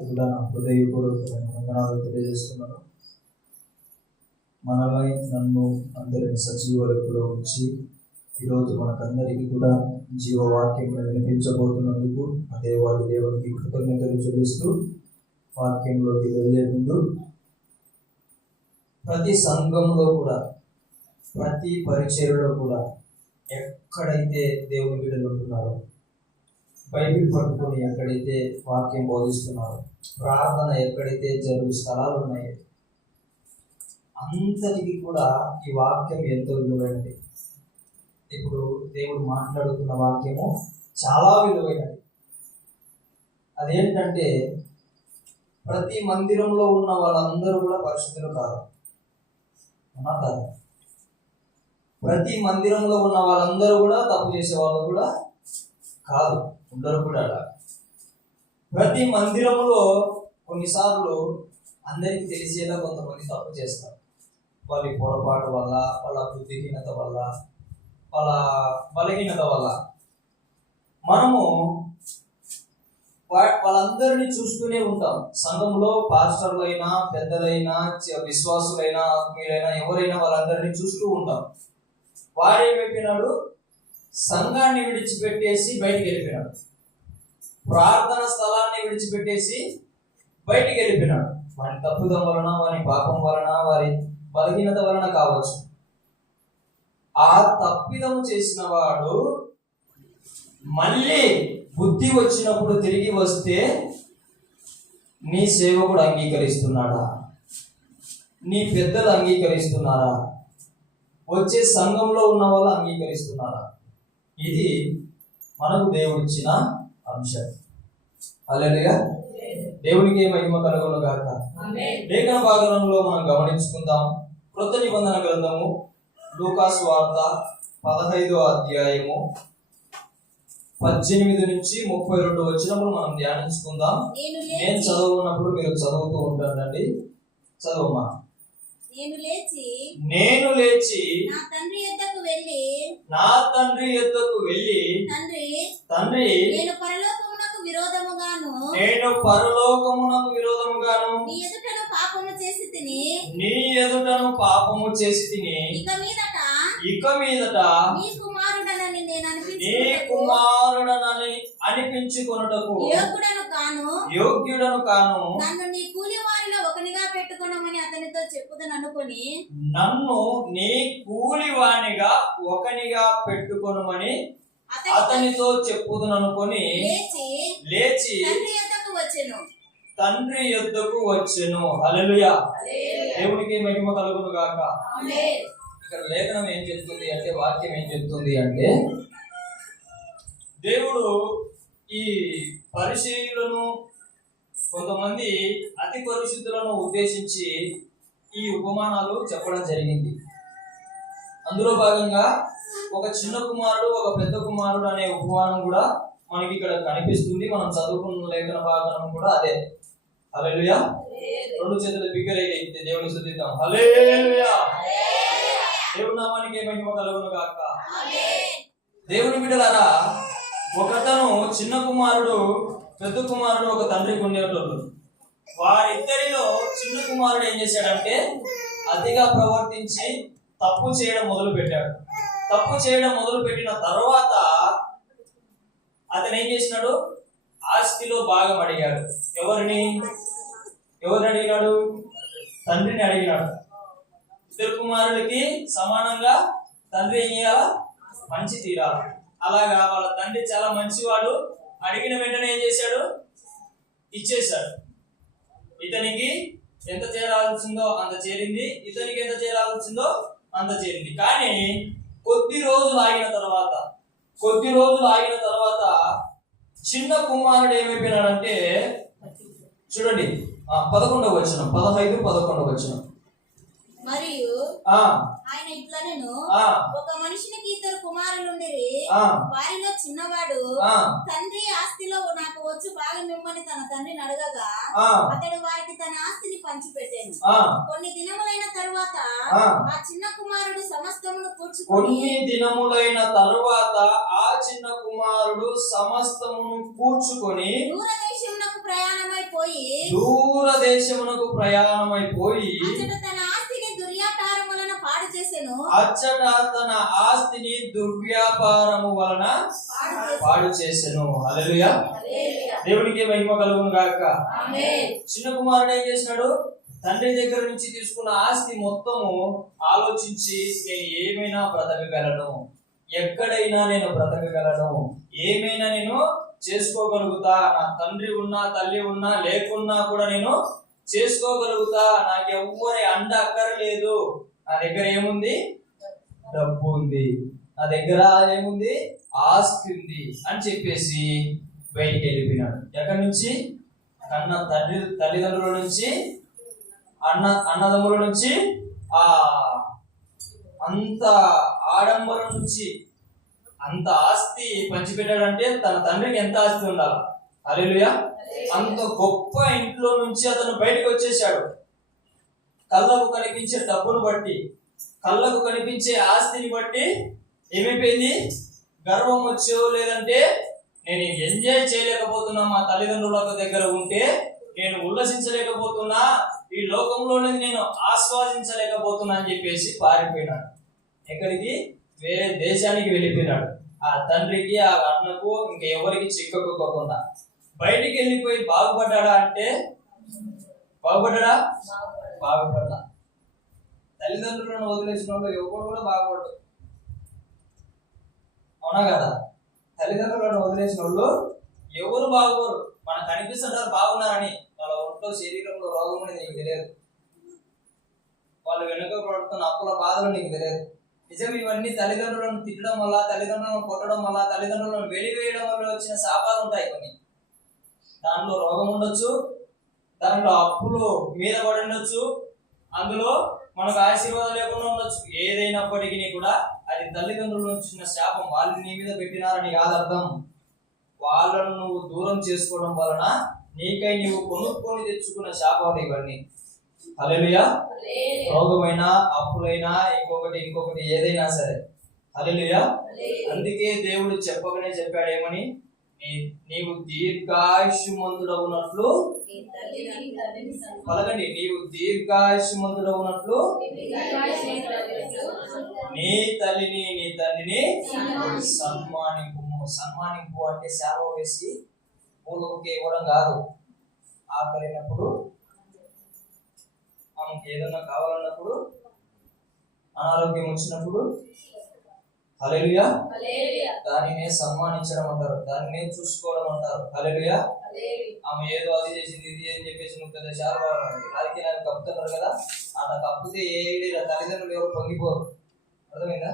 అందరికీ కూడా నా హృదయపూర్వకమైన వందనాలు తెలియజేస్తున్నాను. మనమై నన్ను అందరిని సజీవులలో ఉంచి ఈరోజు మనకందరికీ కూడా జీవవాక్యం వినిపించబోతున్నందుకు దేవునికి కృతజ్ఞతలు చెల్లిస్తూ వాక్యంలోకి వెళ్ళే ముందు ప్రతి సంఘంలో కూడా ప్రతి పరిచర్యలో కూడా ఎక్కడైతే దేవుని బిడ్డలు ఉంటున్నారో, బైబిల్ పట్టుకొని ఎక్కడైతే వాక్యం బోధిస్తున్నారో, ప్రార్థన ఎక్కడైతే జరుగు స్థలాలు ఉన్నాయో అంతటికి కూడా ఈ వాక్యం ఎంతో విలువైనది. ఇప్పుడు దేవుడు మాట్లాడుతున్న వాక్యము చాలా విలువైనది. అదేంటంటే ప్రతి మందిరంలో ఉన్న వాళ్ళందరూ కూడా పరిశుద్ధులు కాదు. ప్రతి మందిరంలో ఉన్న వాళ్ళందరూ కూడా తప్పు చేసే వాళ్ళు కూడా కాదు, ఉండరు కూడా. అలా ప్రతి మందిరంలో కొన్నిసార్లు అందరికీ తెలిసేలా కొంతమంది తప్పు చేస్తారు. వాళ్ళ పొరపాటు వల్ల, వాళ్ళ బుద్ధిహీనత వల్ల, వాళ్ళ బలహీనత వల్ల మనము వాళ్ళందరినీ చూస్తూనే ఉంటాం. సంఘంలో పాస్టర్లైనా, పెద్దలైనా, విశ్వాసులైనా, ఆత్మీయులైనా ఎవరైనా వాళ్ళందరినీ చూస్తూ ఉంటాం. వాడేమైపోయినాడు? సంఘాన్ని విడిచిపెట్టేసి బయటికి వెళ్ళిపోయినాడు. ప్రార్థన స్థలాన్ని విడిచిపెట్టేసి బయటికి వెళ్ళిపోయినాడు. వారి తప్పుదం వలన, వారి పాపం వలన, వారి బలహీనత వలన కావచ్చు. ఆ తప్పిదం చేసిన వాడు మళ్ళీ బుద్ధి వచ్చినప్పుడు తిరిగి వస్తే నీ సేవకుడు అంగీకరిస్తున్నాడా? నీ పెద్దలు అంగీకరిస్తున్నారా? వచ్చే సంఘంలో ఉన్న వాళ్ళు అంగీకరిస్తున్నారా? ఇది మనకు దేవుడిచ్చిన అంశం. హల్లెలూయా. దేవునికి మహిమ కలుగును గాక. లేఖన భాగంలో మనం గమనించుకుందాం. క్రొత్త నిబంధన గ్రంథము లూకాసు వార్త 15వ అధ్యాయము 18 నుంచి 32 వచనములు మనం ధ్యానించుకుందాం. నేను చదువున్నప్పుడు మీరు చదువుతూ ఉంటానండి. చదువమ్మా. నేను లేచి నా తండ్రి యొద్దకు వెళ్ళి తండ్రి నేను పరలోకమునకు విరోధముగాను నీ ఎదుటను పాపము చేసి తిని ఇక మీదట నీ కుమారుడనని అనిపించుకొనుటకు యోగ్యుడను కాను. నన్ను నీ కూలి వారిలో ఒకనిగా పెట్టుకొనమని అతనితో చెప్పుదని అనుకొని, నన్ను నీ కూలి వానిగా ఒకనిగా పెట్టుకొనమని అతనితో చెప్పుదని అనుకొని లేచి తండ్రి యొద్దకు వచ్చెను. హల్లెలూయా. దేవునికి మహిమ కలుగును గాక. ఇక్కడ లేఖనం ఏం చెప్తుంది అంటే, వాక్యం ఏం చెప్తుంది అంటే, దేవుడు ఈ పరిశీలులను కొంతమంది అతి పరిశుద్ధులను ఉద్దేశించి ఈ ఉపమానాలు చెప్పడం జరిగింది. అందులో భాగంగా ఒక చిన్న కుమారుడు, ఒక పెద్ద కుమారుడు అనే ఉపమానం కూడా మనకి ఇక్కడ కనిపిస్తుంది. మనం చదువుకున్న లేఖన భాగం కూడా అదే. హల్లెలూయా. రెండు చేతులు బిగ్గరగా దేవుని స్తుతిద్దాం. హల్లెలూయా. దేవుని నామానికి మహిమ కలుగును గాక. దేవుని బిడ్డలారా, ఒకతను చిన్న కుమారుడు, పెద్ద కుమారుడు ఒక తండ్రికి ఉండేటోళ్ళు. వారిద్దరిలో చిన్న కుమారుడు ఏం చేశాడంటే అతిగా ప్రవర్తించి తప్పు చేయడం మొదలు పెట్టాడు. తప్పు చేయడం మొదలు పెట్టిన తర్వాత అతను ఏం చేసినాడు? ఆస్తిలో భాగం అడిగాడు. ఎవరిని అడిగినాడు? తండ్రిని అడిగినాడు. ఇద్దరు కుమారులకి సమానంగా తండ్రి ఏం చేయాలా? మంచి తీరాలి. అలాగా వాళ్ళ తండ్రి చాలా మంచివాడు. అడిగిన వెంటనే ఏం చేశాడు? ఇచ్చేశాడు. ఇతనికి ఎంత చేరాల్సిందో అంత చేరింది, ఇతనికి ఎంత చేరాల్సిందో అంత చేరింది. కానీ కొద్ది రోజులు ఆగిన తర్వాత చిన్న కుమారుడు ఏమైపోయినాడంటే, చూడండి 11వ వచనం, 15-11వ వచనం. మరియు ఆయన ఇట్లనెను, ఒక మనిషికి ఇద్దరు కుమారులుండిరి. వారిలో చిన్నవాడు తండ్రి ఆస్తిలో నాకు వచ్చు భాగం ఇమ్మని తన తండ్రిని అడగగా అతడు వారికి తన ఆస్తిని పంచిపెట్టాను. కొన్ని దినములైన తరువాత ఆ చిన్న కుమారుడు సమస్తమును కూర్చుకొని దూరదేశమునకు ప్రయాణమై ప్రయాణమైపోయి అచ్చట తన ఆస్తిని దుర్వ్యాపారము వలన పాడు చేసెను. హల్లెలూయా. దేవునికి మహిమ కలుగును గాక. చిన్న కుమారుడు ఏం చేసినాడు? తండ్రి దగ్గర నుంచి తీసుకున్న ఆస్తి మొత్తము ఆలోచించి, నేను ఏమైనా బ్రతకగలను, ఎక్కడైనా నేను బ్రతకగలను, ఏమైనా నేను చేసుకోగలుగుతా, నా తండ్రి ఉన్నా తల్లి ఉన్నా లేకున్నా కూడా నేను చేసుకోగలుగుతా, నాకు ఎవ్వరి అండ అక్కర్లేదు, నా దగ్గర ఏముంది? డబ్బు ఉంది, నా దగ్గర ఏముంది? ఆస్తి ఉంది అని చెప్పేసి బయటికి వెళ్ళిపోయినాడు. ఎక్కడి నుంచి? తల్లిదండ్రుల నుంచి, అన్నదమ్ముల నుంచి, అంత ఆడంబరం నుంచి, అంత ఆస్తి పంచిపెట్టాడంటే తన తండ్రికి ఎంత ఆస్తి ఉండాలి? హల్లెలూయా. అంత గొప్ప ఇంట్లో నుంచి అతను బయటకు వచ్చేసాడు. కళ్ళకు కనిపించే డబ్బును బట్టి, కళ్ళకు కనిపించే ఆస్తిని బట్టి ఏమైపోయింది? గర్వం వచ్చో, లేదంటే నేను ఎంజాయ్ చేయలేకపోతున్నా, మా తల్లిదండ్రుల దగ్గర ఉంటే నేను ఉల్లసించలేకపోతున్నా, ఈ లోకంలోనే నేను ఆస్వాదించలేకపోతున్నా అని చెప్పేసి పారిపోయినాడు. ఎక్కడికి? వేరే దేశానికి వెళ్ళిపోయినాడు. ఆ తండ్రికి, ఆ అన్నకు, ఇంక ఎవరికి చిక్కకోకుండా బయటికి వెళ్ళిపోయి బాగుపడ్డా అంటే బాగుపడ్డా? బాగుపడ్డా. తల్లిదండ్రులను వదిలేసిన వాళ్ళు ఎవరు కూడా బాగుపడ్డారు, అవునా కదా? తల్లిదండ్రులను వదిలేసిన వాళ్ళు ఎవరు బాగుపడరు. మనకు కనిపిస్తుంటారు బాగున్నారని, వాళ్ళ ఒంట్లో శరీరంలో రోగం అనేది నీకు తెలియదు, వాళ్ళు వెనుక పడుతున్న అప్పుల బాధలు నీకు తెలియదు. నిజం, ఇవన్నీ తల్లిదండ్రులను తిట్టడం వల్ల, తల్లిదండ్రులను కొట్టడం వల్ల, తల్లిదండ్రులను వెలివేయడం వల్ల వచ్చిన శాపాలు ఉంటాయి. కొన్ని దాంట్లో రోగం ఉండొచ్చు, దాంట్లో అప్పులు మీద పడి ఉండొచ్చు, అందులో మనకు ఆశీర్వాదం లేకుండా ఉండొచ్చు. ఏదైనప్పటికీ కూడా అది తల్లిదండ్రుల నుంచి వచ్చిన శాపం. వాళ్ళు నీ మీద పెట్టినారని కాదు అర్థం. వాళ్ళను నువ్వు దూరం చేసుకోవడం వలన నీకై నీవు కొనుక్కొని తెచ్చుకున్న శాపాలు ఇవన్నీ. హల్లెలూయా. రోగమైనా, అప్పులైనా, ఇంకొకటి ఏదైనా సరే. హల్లెలూయా. అందుకే దేవుడు చెప్పగానే చెప్పాడు ఏమని? నీవు దీర్ఘాయుష్మంతుడవునట్లు పలకండి, నీవు దీర్ఘాయుష్మంతుడవునట్లు నీ తల్లిని నీ తండ్రిని సన్మానింపు. సన్మానింపు అంటే సేవ వేసి పూలకి ఇవ్వడం కాదు. ఆకలినప్పుడు, ఆమెకి ఏదన్నా కావాలన్నప్పుడు, అనారోగ్యం వచ్చినప్పుడు, హల్లెలూయా, దానినే సన్మానించడం అంటారు, దానినే చూసుకోవడం అంటారు. హల్లెలూయా. ఆమె ఏదో అది చేసింది ఇది అని చెప్పేసి నువ్వు పెద్ద చాలా రాజకీయాలు కప్పుతున్నారు కదా, అట్లా కప్పితే తల్లిదండ్రులు ఎవరు పొంగిపోరు. అర్థమైందా?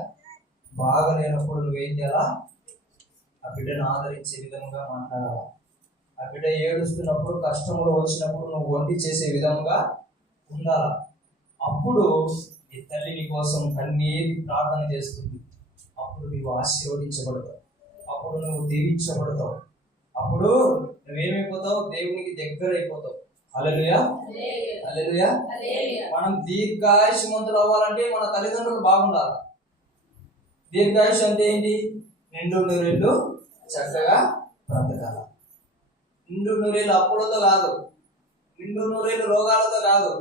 బాగా లేనప్పుడు నువ్వేం చేయాలా? ఆ బిడ్డను ఆదరించే విధంగా మాట్లాడాలా. ఆ బిడ్డ ఏడుస్తున్నప్పుడు, కష్టంలో వచ్చినప్పుడు నువ్వు వండి చేసే విధంగా ఉండాలా. అప్పుడు నీ తల్లి నీ కోసం కన్నీటి ప్రార్థన చేస్తుంది. అప్పుడు నువ్వు ఆశీర్వదించబడతావు, అప్పుడు నువ్వు దీవించబడతావు, అప్పుడు నువ్వేమైపోతావు? దేవునికి దగ్గర అయిపోతావు. హల్లెలూయా. హల్లెలూయా. మనం దీర్ఘాయుష్మంతులు అవ్వాలంటే మన తల్లిదండ్రులు బాగుండాలి. దీర్ఘాయుష్ అంటే ఏంటి? నిండు నూరేళ్ళు చక్కగా బ్రతకాల. నిండు నూరేళ్ళు అప్పులతో కాదు, నిండు నూరేళ్ళు రోగాలతో కాదు,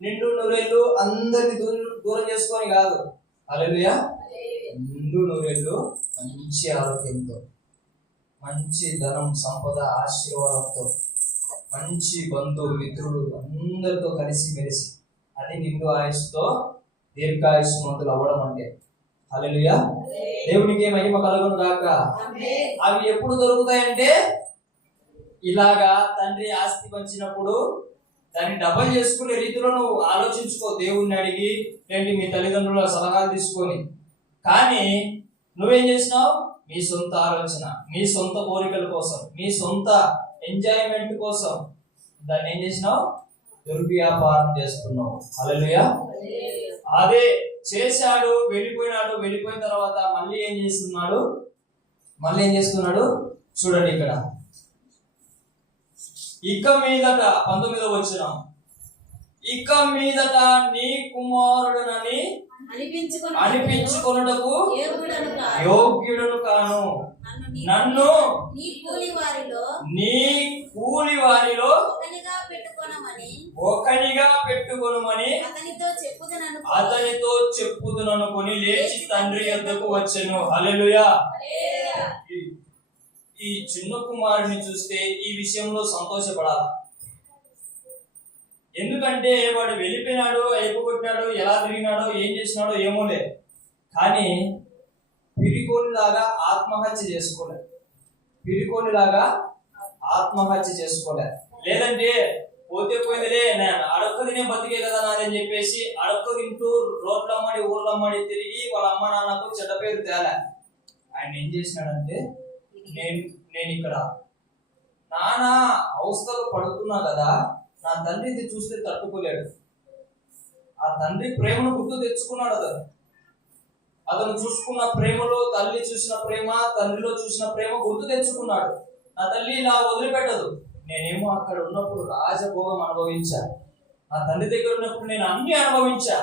నిండు నూరేళ్ళు అందరినీ దూరం చేసుకొని కాదు. హల్లెలూయా. నిండు నూరేళ్ళు మంచి ఆరోగ్యంతో, మంచి ధనం, సంపద, ఆశీర్వాదంతో, మంచి బంధువు మిత్రులు అందరితో కలిసి మెలిసి, అది నిండు ఆయుష్తో దీర్ఘాయుష్మంతులు అవ్వడం అంటే. హల్లెలూయా. దేవునికి మహిమ కలుగును గాక. అవి ఎప్పుడు దొరుకుతాయంటే, ఇలాగా తండ్రి ఆస్తి పంచినప్పుడు దాన్ని డబల్ చేసుకునే రీతిలో నువ్వు ఆలోచించుకో. దేవుణ్ణి అడిగి, ఏంటి మీ తల్లిదండ్రుల సలహాలు తీసుకొని. కానీ నువ్వేం చేసినావు? నీ సొంత ఆలోచన, నీ సొంత కోరికల కోసం, నీ సొంత ఎంజాయ్మెంట్ కోసం దాన్ని ఏం చేసినావు? దుర్వ్యాపారం చేస్తున్నావు. హల్లెలూయా. అదే చేశాడు, వెళ్ళిపోయినాడు. వెళ్ళిపోయిన తర్వాత మళ్ళీ ఏం చేస్తున్నాడు? చూడండి ఇక్కడ, ఇక మీదట 19వ వచనం, ఇక మీదట నీ కుమారుడనని అనిపించుకొనుటకు యోగ్యుడను కాను, నన్ను నీ కూలి వారిలో ఒకనిగా పెట్టుకొనుమని అతనితో చెప్పుదుననుకొని లేచి తండ్రి యొద్దకు వచ్చెను. హల్లెలూయా. ఈ చిన్న కుమారుని చూస్తే ఈ విషయంలో సంతోషపడాలి. ఎందుకంటే వాడు వెళ్ళిపోయినాడు, అయిపోగొట్టినాడు, ఎలా తిరిగినాడో ఏం చేసినాడో ఏమోలే, కానీ పిరికోనిలాగా ఆత్మహత్య చేసుకోలే. లేదంటే పోతే పోయిందిలే, నేను అడక్క తినే బతికే కదా నాదని చెప్పేసి అడక్క తింటూ రోడ్లమ్మడి ఊర్లమ్మడి తిరిగి వాళ్ళ అమ్మ నాన్నకు చెడ్డ పేరు తేలే. ఆయన ఏం చేసినాడంటే, నేను ఇక్కడ నానా అవస్థలు పడుతున్నా కదా, నా తండ్రి ఇది చూస్తే తట్టుకోలేడు. ఆ తండ్రి ప్రేమను గుర్తు తెచ్చుకున్నాడు. అతను చూసుకున్న ప్రేమలో తల్లి చూసిన ప్రేమ, తండ్రిలో చూసిన ప్రేమ గుర్తు తెచ్చుకున్నాడు. నా తల్లి ఇలా వదిలిపెట్టదు. నేనేమో అక్కడ ఉన్నప్పుడు రాజభోగం అనుభవించా, నా తండ్రి దగ్గర ఉన్నప్పుడు నేను అన్ని అనుభవించా,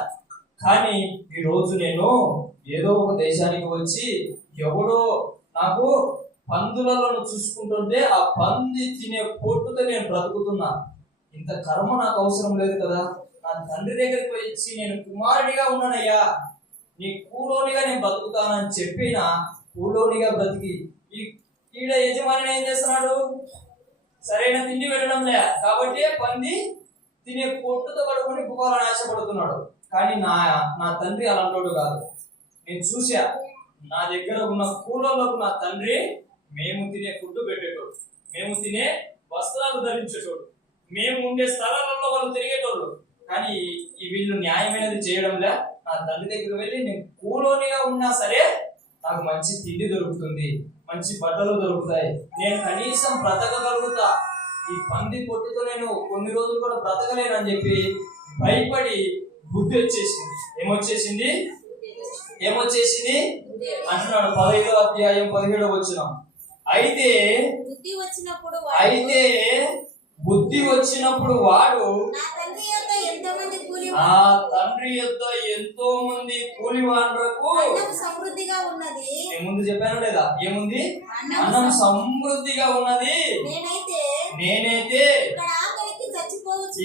కానీ ఈరోజు నేను ఏదో ఒక దేశానికి వచ్చి ఎవడో నాకు పందులను చూసుకుంటుంటే ఆ పంది తినే పొట్టుతో నేను బ్రతుకుతున్నా. ఇంత కర్మ నాకు అవసరం లేదు కదా. నా తండ్రి దగ్గరికి వచ్చి నేను కుమారుడిగా ఉన్నానయ్యా, నీ కూలోనిగా నేను బ్రతుకుతానని చెప్పిన కూలోనిగా బ్రతికి ఈడ యజమాని ఏం చేస్తున్నాడు, సరైన తిండి పెట్టడం లే కాబట్టి పంది తినే పొట్టుతో పడుకొని పుకాలని ఆశపడుతున్నాడు. కానీ నా తండ్రి అలాంటోడు కాదు. నేను చూసా, నా దగ్గర ఉన్న కూలోళ్ళకు నా తండ్రి మేము తినే ఫుడ్ పెట్టేటోడు, మేము తినే వస్త్రాలు ధరించేటోడు, మేము ఉండే స్థలాలలో వాళ్ళు తిరిగేటోళ్ళు. కానీ వీళ్ళు న్యాయమైనది చేయడంలే. నా తండ్రి దగ్గర వెళ్ళి నేను కూలోనిగా ఉన్నా సరే నాకు మంచి తిండి దొరుకుతుంది, మంచి బట్టలు దొరుకుతాయి, నేను కనీసం బ్రతకగలుగుతా. ఈ పంది పొట్టుతో నేను కొన్ని రోజులు కూడా బ్రతకలేను అని చెప్పి భయపడి బుద్ధి వచ్చేసింది. ఏమొచ్చేసింది అంటున్నాడు 15వ అధ్యాయం 17వ వచనం. అయితే బుద్ధి వచ్చినప్పుడు వాడు ఆ తండ్రి యొద్ద ఎంతో మంది కూలివారులకు సమృద్ధిగా ఉన్నది. ముందు చెప్పాను లేదా, ఏముంది? అన్నం సమృద్ధిగా ఉన్నది. నేనైతే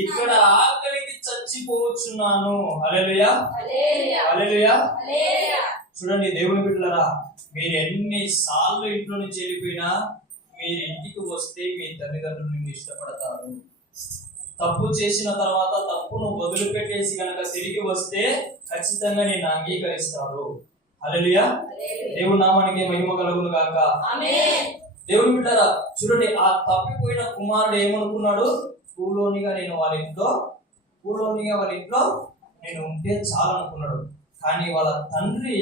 ఇక్కడ ఆకలికి చచ్చిపోవచ్చున్నాను. హల్లెలూయా, హల్లెలూయా. చూడండి దేవుని బిడ్డలారా, మీరు ఎన్ని సార్లు ఇంట్లో నుంచి వెళ్ళిపోయినా మీరు ఇంటికి వస్తే మీ తల్లిదండ్రులు నిన్ను ఇష్టపడతారు. తప్పు చేసిన తర్వాత తప్పును వదిలిపెట్టేసి కనుక తిరిగి వస్తే ఖచ్చితంగా నేను అంగీకరిస్తారు. హల్లెలూయా. దేవుని నామానికి మహిమ కలుగును గాక. దేవుని బిడ్డలారా, చూడండి, ఆ తప్పిపోయిన కుమారుడు ఏమనుకున్నాడు? కూలోనిగా వాళ్ళ ఇంట్లో నేను ఉంటే చాలు అనుకున్నాడు. కానీ వాళ్ళ తండ్రి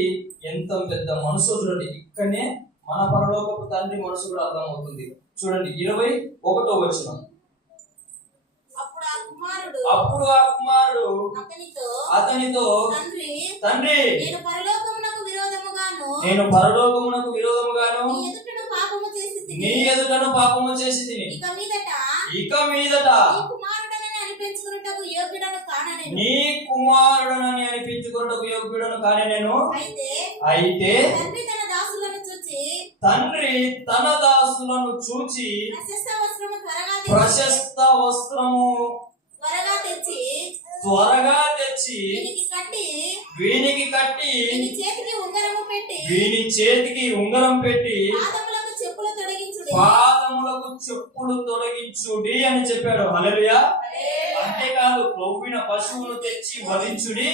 ఎంత పెద్ద మనసు. చూడండి, ఇక్కడనే మన పరలోకపు తండ్రి మనసు కూడా అర్థమవుతుంది. చూడండి 21వ వచనం. అప్పుడు ఆ కుమారుడు అతనితో తండ్రి, నేను పరలోకమునకు విరోధముగాను నీ ఎదుటను పాపము చేసి తిని ఇక మీదట నీ కుమారుడనని అనిపించుకున్నటకు యోగ్యుడను కానే నేను. అయితే తండ్రి తన దాసులను చూచి ప్రశస్త వస్త్రము త్వరగా తెచ్చి వీనికి కట్టి వీని చేతికి ఉంగరం పెట్టి పాదములకు చెప్పులు తొలగించుడి అని చెప్పాడు. హల్లెలూయా. అంతేకాదు, క్రొవ్విన పశువును తెచ్చి వధించుడి,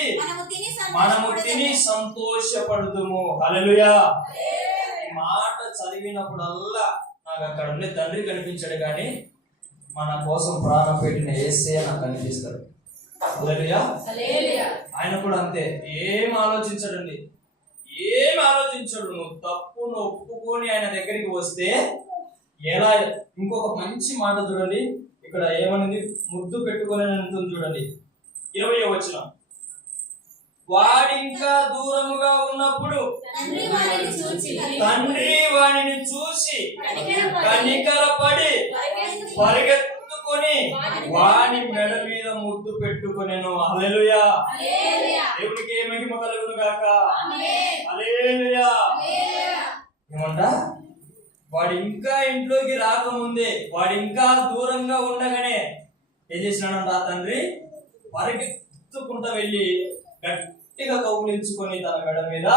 మనము తిని సంతోషపడుదుము. హల్లెలూయా. ఈ మాట చదివినప్పుడల్లా నాకు అక్కడ ఉండే తండ్రి కనిపించాడు, కానీ మన కోసం ప్రాణం పెట్టిన యేసయ్య నాకు కనిపిస్తాడు. హల్లెలూయా. ఆయన కూడా అంతే, ఏం ఆలోచించడండి, నువ్వు తప్పును ఒప్పుకొని ఆయన దగ్గరికి వస్తే ఎలా. ఇంకొక మంచి మాట చూడండి, ఇక్కడ ఏమనింది? ముద్దు పెట్టుకొని అంటుంది చూడండి 20వ వచనం. వాడింకా దూరముగా ఉన్నప్పుడు తండ్రి వాడిని చూసి కనికరపడి పరిగెత్తుకొని వాని మెడ మీద ముద్దు పెట్టుకొనెను. హల్లెలూయా. దేవునికి మహిమ కలుగును గాక. హల్లెలూయా. ఏమంట? వాడు ఇంకా ఇంట్లోకి రాకముందే, వాడు ఇంకా దూరంగా ఉండగానే ఏం చేసినాడంట ఆ తండ్రి? పరిగెత్తుకుంటూ వెళ్ళి గట్టిగా కౌగిలించుకొని తన మెడ మీద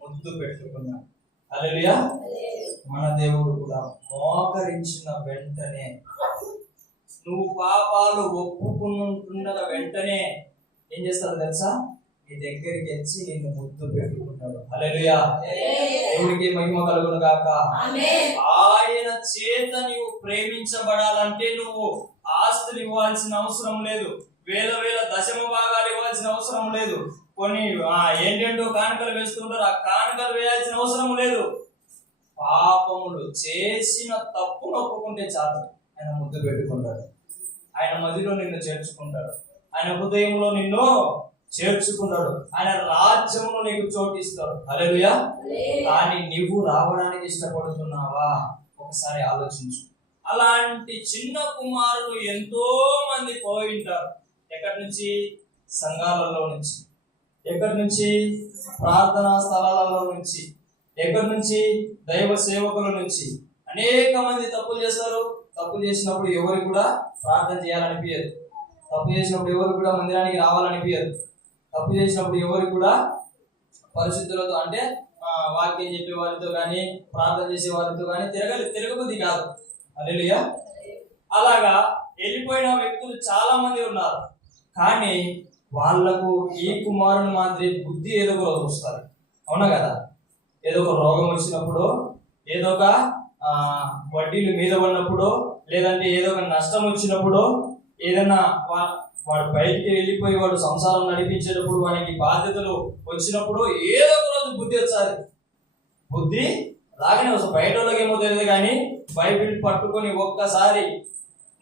ముద్దు పెట్టుకున్నాడు. హల్లెలూయా. మన దేవుడు కూడా మోకరించిన వెంటనే, నువ్వు పాపాలు ఒప్పుకుంటుండగా వెంటనే ఏం చేస్తాడు తెలుసా? నీ దగ్గరికి వచ్చి నిన్ను ముద్దు పెట్టుకుంటాడు. హల్లెలూయా. దేవుడికి మహిమ కలుగును గాక. ఆయన చేత నీవు ప్రేమించబడాలంటే నువ్వు ఆస్తులు ఇవ్వాల్సిన అవసరం లేదు, వేల వేల దశమ భాగాలు ఇవ్వాల్సిన అవసరం లేదు, కొన్ని ఏంటంటో కానుకలు వేస్తుంటారు, ఆ కానుకలు వేయాల్సిన అవసరం లేదు. పాపములు చేసిన తప్పును ఒప్పుకుంటే చాలు, ఆయన ముద్దు పెట్టుకుంటాడు. ఆయన మదిలో నిన్ను చేర్చుకుంటాడు, ఆయన హృదయంలో నిన్ను చేర్చుకుంటాడు, ఆయన రాజ్యంలో నీకు చోటిస్తాడు. హల్లెలూయా. కానీ నువ్వు రావడానికి ఇష్టపడుతున్నావా? ఒకసారి ఆలోచించు. అలాంటి చిన్న కుమారులు ఎంతో మంది పోయింటారు. ఎక్కడి నుంచి? సంఘాలలో నుంచి, ఎక్కడి నుంచి? ప్రార్థనా స్థలాలలో నుంచి, ఎక్కడి నుంచి? దైవ సేవకుల నుంచి. అనేక మంది తప్పులు చేస్తారు. తప్పు చేసినప్పుడు ఎవరికి కూడా ప్రార్థన చేయాలనిపించదు, తప్పు చేసినప్పుడు ఎవరికి కూడా మందిరానికి రావాలనిపించదు, తప్పు చేసినప్పుడు ఎవరికి కూడా పరిశుద్ధులతో అంటే వాక్యం చెప్పే వారితో కానీ ప్రార్థన చేసే వారితో కానీ తిరగబుద్ధి కాదు. హల్లెలూయా. అలాగా వెళ్ళిపోయిన వ్యక్తులు చాలా మంది ఉన్నారు. కానీ వాళ్లకు ఈ కుమారుని మాదిరి బుద్ధి ఏదో ఒక రోజు వస్తారు. అవునా కదా? ఏదో ఒక రోగం వచ్చినప్పుడు, ఏదో ఒక వడ్డీలు మీద పడినప్పుడు, లేదంటే ఏదో ఒక నష్టం వచ్చినప్పుడు, ఏదైనా వాడు బయటికి వెళ్ళిపోయి వాడు సంసారం నడిపించేటప్పుడు, వానికి బాధ్యతలు వచ్చినప్పుడు ఏదో ఒక రోజు బుద్ధి వచ్చాది. బుద్ధి రాగానే వస్తుంది. బయట వాళ్ళకి ఏమో తెలియదు, కానీ బైబిల్ పట్టుకొని ఒక్కసారి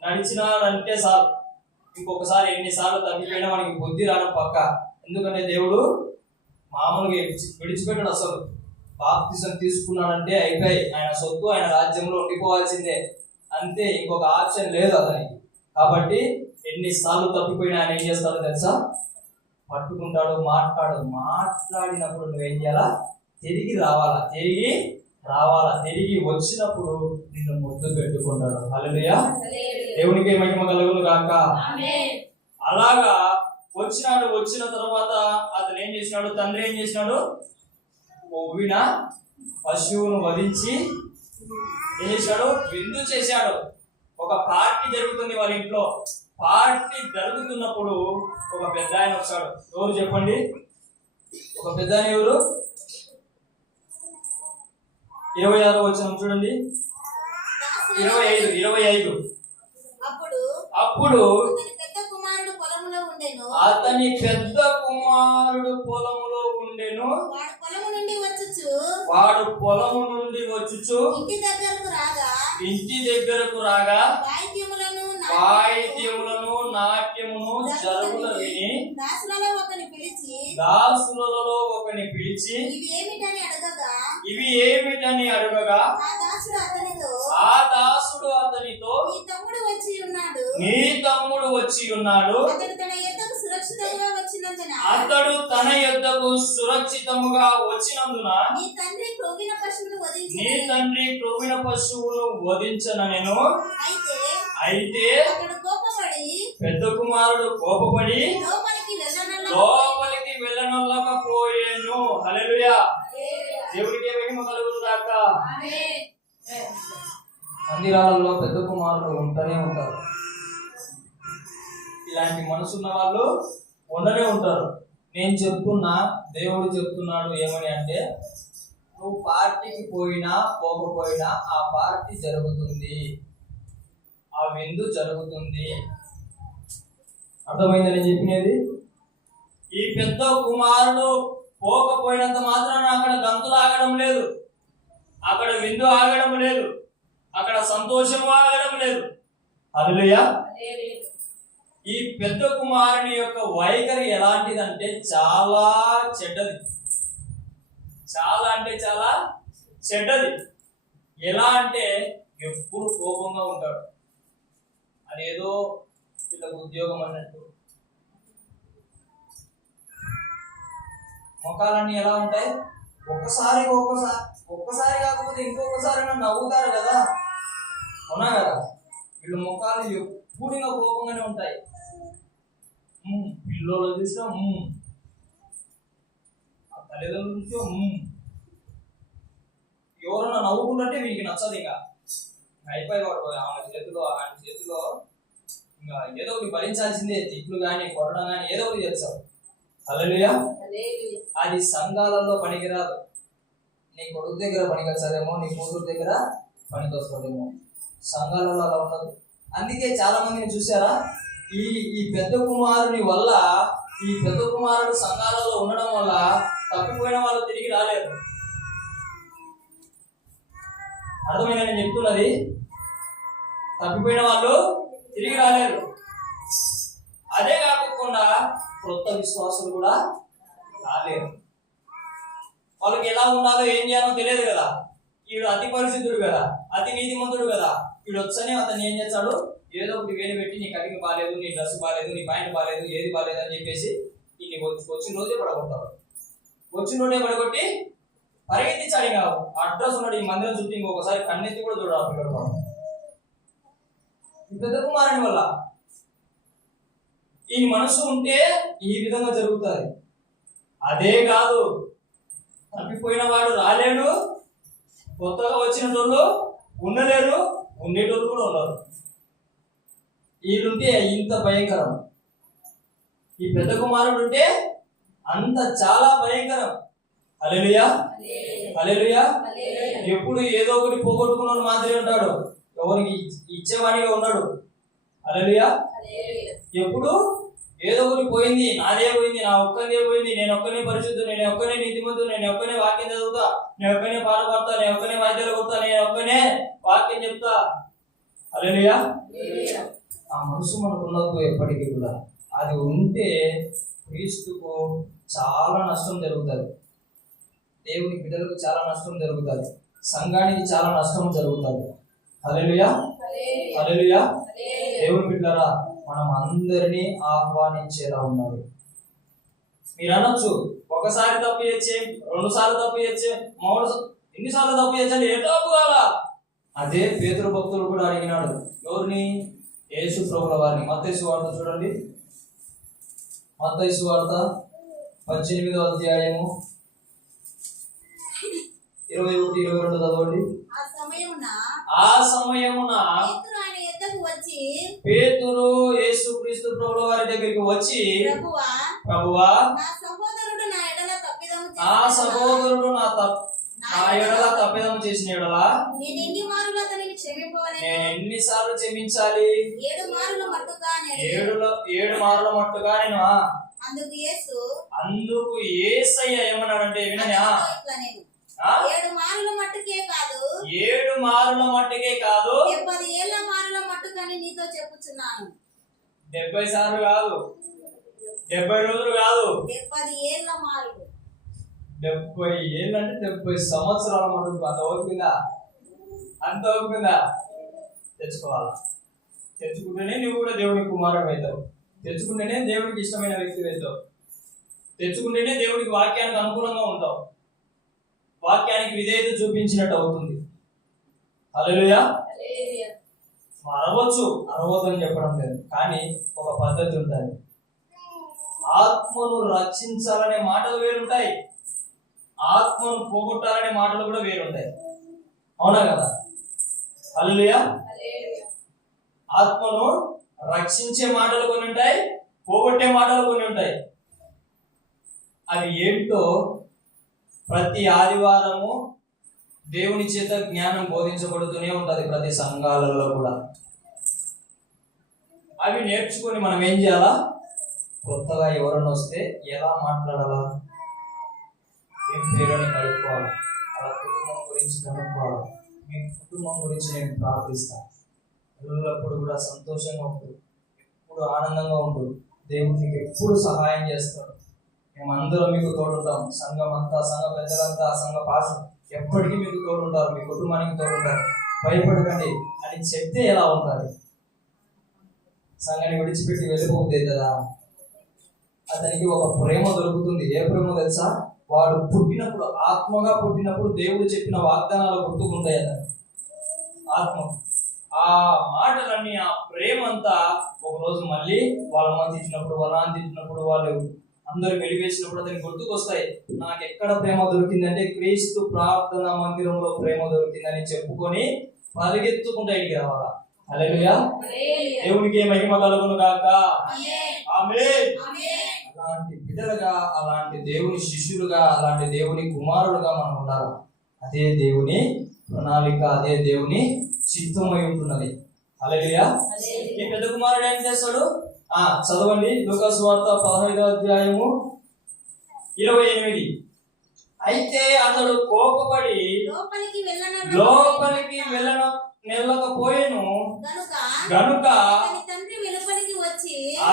నడిచినాడంటే చాలు, ఇంకొకసారి ఎన్నిసార్లు తగ్గిపోయినా మనకి బుద్ధి రావడం పక్క. ఎందుకంటే దేవుడు మామూలుగా విడిచిపెట్టాడు. అసలు బాప్తిసం తీసుకున్నాడంటే అయిపోయి, ఆయన సొత్తు ఆయన రాజ్యంలో ఉండిపోవాల్సిందే, అంతే, ఇంకొక ఆప్షన్ లేదు అతనికి. కాబట్టి ఎన్నిసార్లు తప్పిపోయినా ఆయన ఏం చేస్తాడో తెలుసా? పట్టుకుంటాడు, మాట్లాడినప్పుడు నువ్వేం చేయాలా? తిరిగి రావాలా, తిరిగి వచ్చినప్పుడు నిన్ను ముద్దు పెట్టుకుంటాడు. హల్లెలూయా. దేవునికి మహిమ కలుగును గాక. అలాగా వచ్చిన తర్వాత అతను ఏం చేసినాడు? తండ్రి ఏం చేసినాడు? కొవ్విన పశువును వధించి ఏం చేశాడు? విందు చేశాడు. ఒక పార్టీ జరుగుతుంది వాళ్ళ ఇంట్లో. పార్టీ జరుగుతున్నప్పుడు ఒక పెద్ద ఆయన వచ్చాడు. ఎవరు చెప్పండి? ఒక పెద్ద ఆయన ఎవరు? 26వ వచనం చూడండి. 25. అప్పుడు అతని పెద్ద కుమారుడు పొలములో ఉండెను. వాడు పొలము నుండి వచ్చుచు ఇంటి దగ్గరకు రాగా వాయిద్యములను నాట్యమును జరుగుల విని దాసులలో ఒకని పిలిచి ఇవి ఏమిటని అడగగా ఆ దాసుడు అతనితో నీ తమ్ముడు వచ్చి ఉన్నాడు, అతడు తన యొద్దకు సురక్షితముగా వచ్చినందున నీ తండ్రి క్రొవ్విన పశువును వధించనెను. అయితే పెద్ద కుమారుడు కోపపడి లోపలికి వెళ్ళనొల్లకపోయేను. హల్లెలూయా. దేవుడికి మహిమ కలుగును గాక. మందిరాలలో పెద్ద కుమారుడు ఉంటూనే ఉంటారు. ఇలాంటి మనసున్న వాళ్ళు ఉండనే ఉంటారు. నేను చెప్తున్నా, దేవుడు చెప్తున్నాడు ఏమని అంటే, నువ్వు పార్టీకి పోయినా పోకపోయినా ఆ పార్టీ జరుగుతుంది, ఆ విందు జరుగుతుంది. అర్థమైందని చెప్పినది. ఈ పెద్ద కుమారుడు పోకపోయినంత మాత్రాన అక్కడ గంతులు ఆగడం లేదు, అక్కడ విందు ఆగడం లేదు, అక్కడ సంతోషం ఆగడం లేదు. హల్లెలూయా. ఈ పెద్ద కుమారుని యొక్క వైఖరి ఎలాంటిదంటే చాలా చెడ్డది. చాలా అంటే చాలా చెడ్డది. ఎలా అంటే ఎప్పుడు కోపంగా ఉంటాడు. అదేదో వీళ్ళకు ఉద్యోగం అన్నట్టు. ముఖాలన్నీ ఎలా ఉంటాయి? ఒకసారి ఒక్కసారి కాకపోతే ఇంకొకసారి నవ్వుతారు కదా, అవునా కదా? వీళ్ళ ముఖాలు ఎప్పుడుగా కోపంగానే ఉంటాయి. పిల్లలు చూసినా తల్లిదండ్రులు చూస్తే ఎవరన్నా నవ్వుకుంటుంటే వీళ్ళకి నచ్చదు. ఇంకా అయిపోయి వాడు ఆమె చేతిలో ఆయన చేతిలో ఇంకా ఏదో ఒకటి భరించాల్సిందే, తిట్లు కానీ కొట్టడం కానీ ఏదో ఒకటి చేస్తారు. హల్లెలూయా. అది సంఘాలలో పనికిరాదు. నీ కొడుకు దగ్గర పనికొచ్చేదేమో, నీ కూతురు దగ్గర పనికొస్తుందేమో, సంఘాలలో అలా ఉండదు. అందుకే చాలా మందిని చూసారా, ఈ పెద్ద కుమారుని వల్ల, ఈ పెద్ద కుమారుడు సంఘాలలో ఉండడం వల్ల తప్పిపోయిన వాళ్ళు తిరిగి రాలేరు. అర్థమైనా నేను చెప్తున్నది? తప్పిపోయిన వాళ్ళు తిరిగి రాలేరు. అదే కాకుండా కొత్త విశ్వాసులు కూడా రాలేరు. వాళ్ళకి ఎలా ఉండాలో ఏం చేయాలో తెలియదు కదా. వీడు అతి పరిశుద్ధుడు కదా, అతి నీతిమంతుడు కదా, వీడు వచ్చని అతన్ని ఏం చేస్తాడు, ఏదో ఒకటి వేలు పెట్టి నీ కటింగ్ బాగాలేదు, నీ డ్రెస్ బాగాలేదు, నీ ప్యాంట్ బాగాలేదు, ఏది బాగాలేదు అని చెప్పేసి ఇన్ని వచ్చిన రోజే పడగొడతాడు. వచ్చిన రోజే పడగొట్టి పరిగెత్తించాడు. ఇంకా అడ్రస్ ఉన్నాడు ఈ మందిరం చుట్టూ, ఇంకొకసారి కన్నెత్తి కూడా చూడాలి. ఈ పెద్ద కుమారుని వల్ల ఈ మనసు ఉంటే ఈ విధంగా జరుగుతుంది. అదే కాదు, తప్పిపోయిన వాడు రాలేడు, కొత్తగా వచ్చిన వాళ్ళు ఉండలేరు, ఉండేటోళ్ళు కూడా ఉన్నారు. వీళ్ళుంటే ఇంత భయంకరం. ఈ పెద్ద కుమారుడు ఉంటే అంత చాలా భయంకరం. హల్లెలూయా, హల్లెలూయా. ఎప్పుడు ఏదో ఒకటి పోగొట్టుకున్న మాదిరి ఉంటాడు, ఎవరికి ఇచ్చేవాడిగా ఉన్నాడు. హల్లెలూయా. ఎప్పుడు ఏదో ఒకటి పోయింది, నాదే పోయింది, నా ఒక్కనే పోయింది, నేను ఒక్కనే పరిశుద్ధుడు, నేను ఒక్కనే నీతిమంతుడు, నేను ఒక్కనే వాక్యం చదువుతా, నేను ఒక్కనే పాట పాడతా, నేను ఒక్కనే వాయిద్యాలు కొడతా, నేను ఒక్కనే వాక్యం చెప్తా. హల్లెలూయా. ఆ మనసు మనకు ఉన్నది ఎప్పటికీ కూడా. అది ఉంటే క్రీస్తుకు చాలా నష్టం జరుగుతుంది, దేవుని బిడ్డలకు చాలా నష్టం జరుగుతుంది, సంఘానికి చాలా నష్టం జరుగుతుంది. హల్లెలూయా, హల్లెలూయా. దేవుని బిడ్డలారా, మనం అందరినీ ఆహ్వానించేలా ఉన్నారు. మీరు అనొచ్చు, ఒకసారి తప్పు చేయొచ్చే, 2 సార్లు తప్పు చేయొచ్చే, 3 ఎన్నిసార్లు తప్పు చేయొచ్చండి, ఏ తప్పు కావాలా? అదే పేతురు భక్తులు కూడా అడిగినాడు. ఎవరిని? యేసు ప్రభుల వారిని. మత్తయి సువార్త చూడండి, మత్తయి సువార్త 18వ అధ్యాయము 21-22 చదవండి. ఆ సమయమున పేతురు యేసుక్రీస్తు ప్రభుల వారి దగ్గరికి వచ్చి, ప్రభువా, నా సహోదరుడు నా ఎడల తప్పిదం చేసిన ఎడల నేను ఎన్నిసార్లు క్షమించాలి? 7 మారుల మట్టుగా నేను. అందుకు యేసయ్య ఏమన్నాడంటే, విననా, 7 మారుల మట్టుకే కాదు, 70 ఏళ్ల మారుల మట్టుకని నీతో చెప్పుచున్నాను. 70 సార్లు కాదు, 70 రోజులు కాదు, 70 ఏళ్ల మారులు. 70 ఏళ్ళు అంటే 70 సంవత్సరాల మటుకు. అంత ఓపికందా తెచ్చుకోవాలా? తెచ్చుకుంటేనే నువ్వు కూడా దేవునికి కుమారుడు అవుతావు, తెచ్చుకుంటేనే దేవునికి ఇష్టమైన వ్యక్తి అవుతావు, తెచ్చుకుంటేనే దేవునికి వాక్యానికి అనుకూలంగా ఉంటావు, వాక్యానికి విధేయత చూపించినట్టు అవుతుంది. హల్లెలూయా. అరవచ్చు, అరవద్దని చెప్పడం లేదు, కానీ ఒక పద్ధతి ఉంటుంది. ఆత్మను రక్షించాలనే మాటలు వేరుంటాయి, ఆత్మను పోగొట్టాలనే మాటలు కూడా వేరుంటాయి. అవునా కదా? హల్లెలూయా. ఆత్మను రక్షించే మాటలు కొన్ని ఉంటాయి, పోగొట్టే మాటలు కొన్ని ఉంటాయి. అవి ఏంటో ప్రతి ఆదివారము దేవుని చేత జ్ఞానం బోధించబడుతూనే ఉంటుంది, ప్రతి సంఘాలలో కూడా. అవి నేర్చుకొని మనం ఏం చేయాలా? కొత్తగా ఎవరన్నా వస్తే ఎలా మాట్లాడాలా, ఏం పేరుని కలుపుకోవాలి, అలా కుటుంబం గురించి కనుక్కోవాలి. మీ కుటుంబం గురించి నేను ప్రార్థిస్తాను. ఎల్లప్పుడూ కూడా సంతోషంగా ఉంటుంది, ఎప్పుడు ఆనందంగా ఉంటుంది, దేవుడు మీకు ఎప్పుడు సహాయం చేస్తాడు. మేమందరం మీకు తోడుంటాం, సంఘం అంతా, సంఘ పెద్దలంతా, సంఘ పాస్టర్ ఎప్పటికీ మీకు తోడుంటారు, మీ కుటుంబానికి తోడుంటారు, భయపడకండి అని చెప్తే ఎలా ఉంటుంది? సంఘాన్ని విడిచిపెట్టి వెళ్ళిపోతుంది కదా. అతనికి ఒక ప్రేమ దొరుకుతుంది. ఏ ప్రేమ తెలుసా? వాడు పుట్టినప్పుడు, ఆత్మగా పుట్టినప్పుడు దేవుడు చెప్పిన వాగ్దానాలు గుర్తుకుంటాయి అతను. ఆత్మ ఆ మాటలన్నీ, ఆ ప్రేమ అంతా ఒకరోజు మళ్ళీ వాళ్ళ మధ్య ఇచ్చినప్పుడు, వాళ్ళ నాన్న ఇచ్చినప్పుడు, వాళ్ళు అందరూ వెలివేసినప్పుడు అతనికి గుర్తుకొస్తాయి. నాకు ఎక్కడ ప్రేమ దొరికిందంటే క్రీస్తు ప్రార్థనా మందిరంలో ప్రేమ దొరికిందని చెప్పుకొని పరిగెత్తుకుంటా ఇంటికి రావాలా. హల్లెలూయా, దేవునికి మహిమ కలుగును గాక. ఆమేన్. అలాంటి బిడ్డలుగా, అలాంటి దేవుని శిష్యులుగా, అలాంటి దేవుని కుమారులుగా మనం ఉండాలి. అదే దేవుని ప్రణాళిక, అదే దేవుని చిత్తమై ఉంటున్నది. హల్లెలూయా. ఈ పెద్ద కుమారుడు ఏం చేస్తాడు? చదవండి, లూకా సువార్త 15వ అధ్యాయము 28. అయితే అతడు కోపపడి లోపలికి వెళ్ళకపోయేను గనుక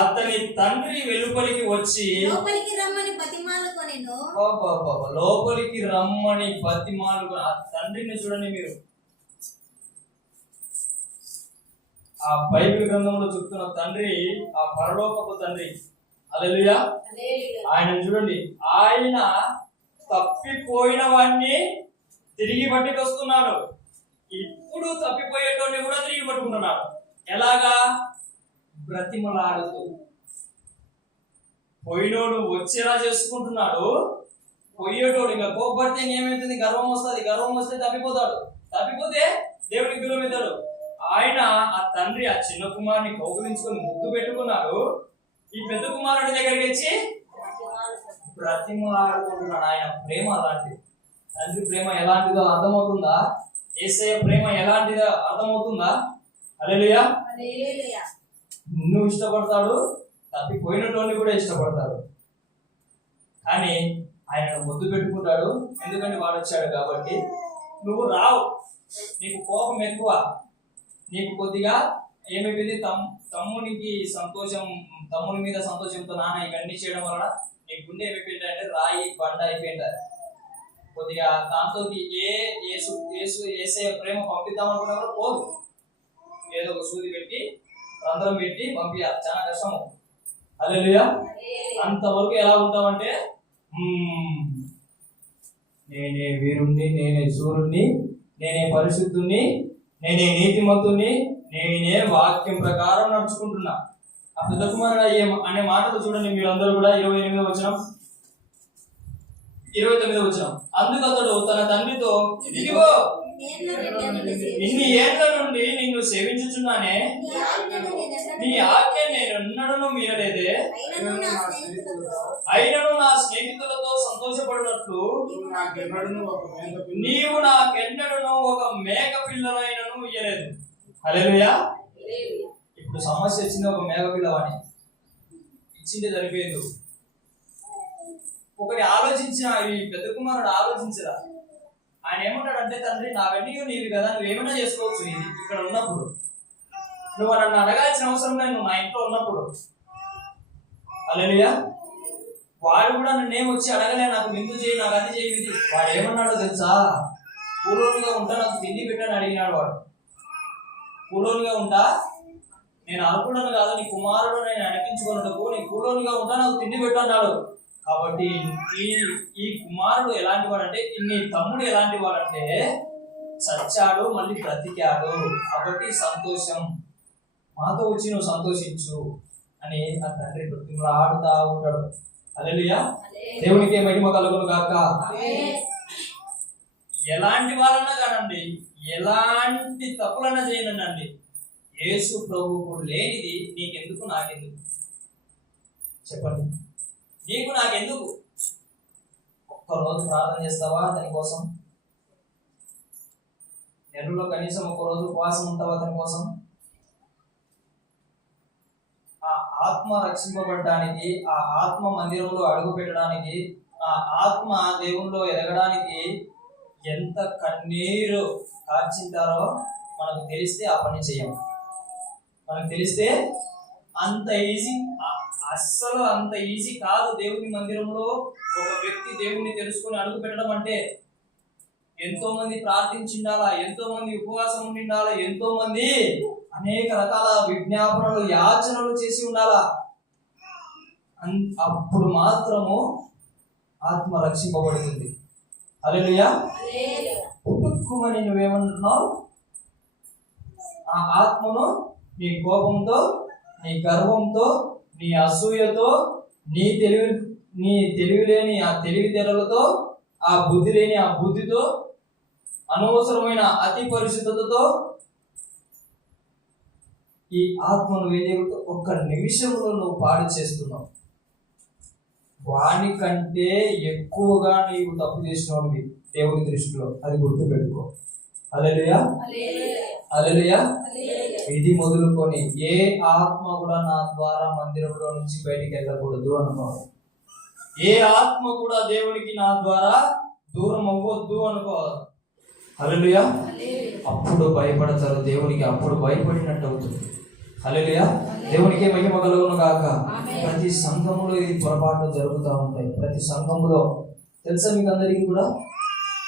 అతని తండ్రి వెలుపలికి వచ్చి లోపలికి రమ్మని బతిమాలుకొనెను. ఆ తండ్రిని చూడండి మీరు. ఆ బైబిల్ గ్రంథంలో చెప్తున్న తండ్రి ఆ పరలోకపు తండ్రి. హల్లెలూయా. ఆయన చూడండి, ఆయన తప్పిపోయిన వాడిని తిరిగి పట్టుకొస్తున్నాడు. ఇప్పుడు తప్పిపోయేటోడిని కూడా తిరిగి పట్టుకుంటున్నాడు. ఎలాగా? బ్రతిమలాడుతూ. పోయినోడు వచ్చేలా చేసుకుంటున్నాడు. పోయేటోడు ఇంకా కోపడితే ఏమవుతుంది? గర్వం వస్తుంది. గర్వం వస్తే తప్పిపోతాడు. తప్పిపోతే దేవుడికి దూరం అవుతాడు. ఆయన, ఆ తండ్రి ఆ చిన్న కుమారుని కౌగిలించుకొని ముద్దు పెట్టుకున్నాడు. ఈ పెద్ద కుమారుడి దగ్గరికి వచ్చి బ్రతిమలాడుకుంటున్నాడు. ఆయన ప్రేమ అలాంటిది. తండ్రి ప్రేమ ఎలాంటిదో అర్థమవుతుందా? యేసయ్య ప్రేమ ఎలాంటిదో అర్థమవుతుందా? హల్లెలూయా. నిన్ను ఇష్టపడతాడు, తప్పిపోయినటువంటి కూడా ఇష్టపడతాడు. కానీ ఆయనను ముద్దు పెట్టుకుంటాడు. ఎందుకంటే వాడు వచ్చాడు కాబట్టి. నువ్వు రావు, నీకు కోపం ఎక్కువ, నీకు కొద్దిగా ఏమైపోయింది, తమ్మునికి సంతోషం, తమ్ముని మీద సంతోషంతో నాన్న ఇవన్నీ చేయడం వలన నీ గుండె ఏమైపోయింది అంటే రాయి బండ అయిపోయింటారు. కొద్దిగా దాంతో యేసయ్య ప్రేమ పంపిద్దాం అనుకున్నా కూడా పోదు. ఏదో ఒక సూది పెట్టి రంధ్రం పెట్టి పంపించాలి, చాలా కష్టము. హల్లెలూయా. అంతవరకు ఎలా ఉంటామంటే, నేనే వీరుణ్ణి, నేనే సూర్యుడిని, నేనే పరిశుద్ధుణ్ణి, నేనే నీతిమంతుణ్ణి, నేనే వాక్యం ప్రకారం నడుచుకుంటున్నా. ఆ పెద్ద కుమారుడు అనే మాటలు చూడండి మీరందరూ కూడా. 28వ వచనం, 29వ వచనం. అందుకు అతడు తన తండ్రితో, ఇదిగో ఇన్ని ఏళ్ల నుండి నిన్ను సేవించుచున్నానే, నీ ఆజ్ఞ నేనెన్నడూ మీరలేదే. అయినను నా స్నేహితులతో సంతోషపడినట్లు నీవు నాకెన్నడూ ఒక మేక పిల్లలైనను ఇయ్యలేదు. హల్లెలూయా. ఇప్పుడు సమస్య వచ్చింది, ఒక మేక పిల్లవాని ఇచ్చింది సరిపోయేది. ఒకటి ఆలోచించిన ఈ పెద్ద కుమారుడు ఆలోచించరా. ఆయన ఏమంటాడంటే, తండ్రి నావన్నీ నీవి కదా, నువ్వేమైనా చేసుకోవచ్చు ఇది ఇక్కడ ఉన్నప్పుడు. నువ్వు నన్ను అడగాల్సిన అవసరం లేదు, నువ్వు నా ఇంట్లో ఉన్నప్పుడు. హల్లెలూయా. వాడు కూడా నన్నేం వచ్చి అడగలే, నాకు విందు చేయి, నాకు అది చేయి, ఇది. వాడు ఏమన్నాడో తెలుసా? కూలోనిగా ఉంటా, నాకు తిండి పెట్టని అడిగినాడు వాడు. కూలోనిగా ఉంటా, నేను అనుకున్నాను కాదు, నీ కుమారుడు నేను అనిపించుకున్నట్టుకు, నీ కూలోనిగా ఉంటా, నాకు తిండి పెట్టు అన్నాడు. కాబట్టి ఈ కుమారుడు ఎలాంటి వాడంటే, నీ తమ్ముడు ఎలాంటి వాడంటే, చచ్చాడు మళ్ళీ బ్రతికాడు. కాబట్టి సంతోషం, మాతో వచ్చి నువ్వు సంతోషించు అని నా తండ్రి బ్రతిమలాడుతూ ఉంటాడు. హల్లెలూయా. దేవునికి మహిమ కలుగును గాక. ఎలాంటి వాళ్ళన్నా కానండి, ఎలాంటి తప్పులన్నా చేయనండి, యేసు ప్రభువు లేనిది నీకెందుకు, నాకెందుకు చెప్పండి? నీకు నాకెందుకు? ఒక్కరోజు ప్రార్థన చేస్తావా అతని కోసం? నెలలో కనీసం ఒక్కరోజు ఉపవాసం ఉంటావా అతని కోసం? ఆ ఆత్మ రక్షింపబడడానికి, ఆ ఆత్మ మందిరంలో అడుగు పెట్టడానికి, ఆ ఆత్మ దేవుల్లో ఎదగడానికి ఎంత కన్నీరు కార్చింటారో మనకు తెలిస్తే ఆ పని చేయము. మనకు తెలిస్తే అంత ఈజీ, అస్సలు అంత ఈజీ కాదు. దేవుని మందిరంలో ఒక వ్యక్తి దేవుణ్ణి తెలుసుకొని అడుగు పెట్టడం అంటే ఎంతో మంది ప్రార్థించిండాలా, ఎంతో మంది ఉపవాసం ఉండాలా, ఎంతో మంది అనేక రకాల విజ్ఞాపనలు, యాచనలు చేసి ఉండాలా. అప్పుడు మాత్రము ఆత్మ రక్షింపబడుతుంది. హల్లెలూయా. పుట్టుకుమని నువ్వేమంటున్నావు? ఆ ఆత్మను నీ కోపంతో, నీ గర్వంతో, నీ అసూయతో, నీ తెలివి లేని ఆ తెలివితేటలతో, ఆ బుద్ధి లేని ఆ బుద్ధితో, అనవసరమైన అతి పరిశుద్ధతతో ఈ ఆత్మను ఒక్క నిమిషంలో నువ్వు పాడు చేస్తున్నావు. వానికంటే ఎక్కువగా నీవు తప్పు చేసినవి దేవుని దృష్టిలో. అది గుర్తుపెట్టుకో. హల్లెలూయా, హల్లెలూయా. ఇది మొదలుకొని ఏ ఆత్మ కూడా నా ద్వారా మందిరంలో నుంచి బయటికి వెళ్ళకూడదు అనుకోవాలి. ఏ ఆత్మ కూడా దేవునికి నా ద్వారా దూరం అవ్వద్దు అనుకోవాలి. హల్లెలూయా. అప్పుడు భయపడతారు దేవునికి, అప్పుడు భయపడినట్టు అవుతుంది. హల్లెలూయా. దేవునికి మహిమ కలుగును గాక. ప్రతి సంఘములో ఇది పొరపాట్లు జరుగుతూ ఉంటాయి. ప్రతి సంఘములో తెలుసా మీకు అందరికీ కూడా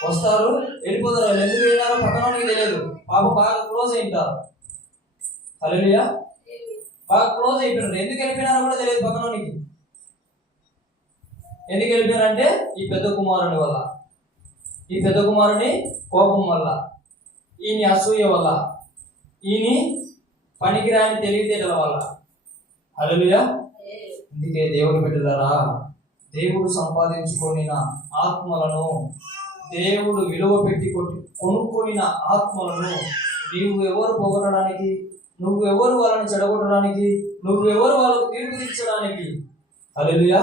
వస్తారు, వెళ్ళిపోతారు. వాళ్ళు ఎందుకు వెళ్ళినారో పక్కనోనికి తెలియదు. పాపం బాగా క్లోజ్ అయింటారు. హల్లెలూయా. బాగా క్లోజ్ అయిపోయినారు. ఎందుకు వెళ్ళిపోయినారో కూడా తెలియదు పక్కనోనికి. ఎందుకు వెళ్ళిపోయారంటే ఈ పెద్ద కుమారుని వల్ల, ఈ పెద్ద కుమారుని కోపం వల్ల, ఈయన అసూయ వల్ల, ఈయన పనికిరాని తెలివితేటల వల్ల. హల్లెలూయా. అందుకే దేవుని బిడ్డలారా, దేవుడు సంపాదించుకొనిన ఆత్మలను, దేవుడు విలువ పెట్టి కొనుక్కొనిన ఆత్మలను నీవెవరు పొగడడానికి, నువ్వెవరు వాళ్ళని చెడగొట్టడానికి, నువ్వెవరు వాళ్ళకు తీర్పు తీర్చడానికి? హల్లెలూయా.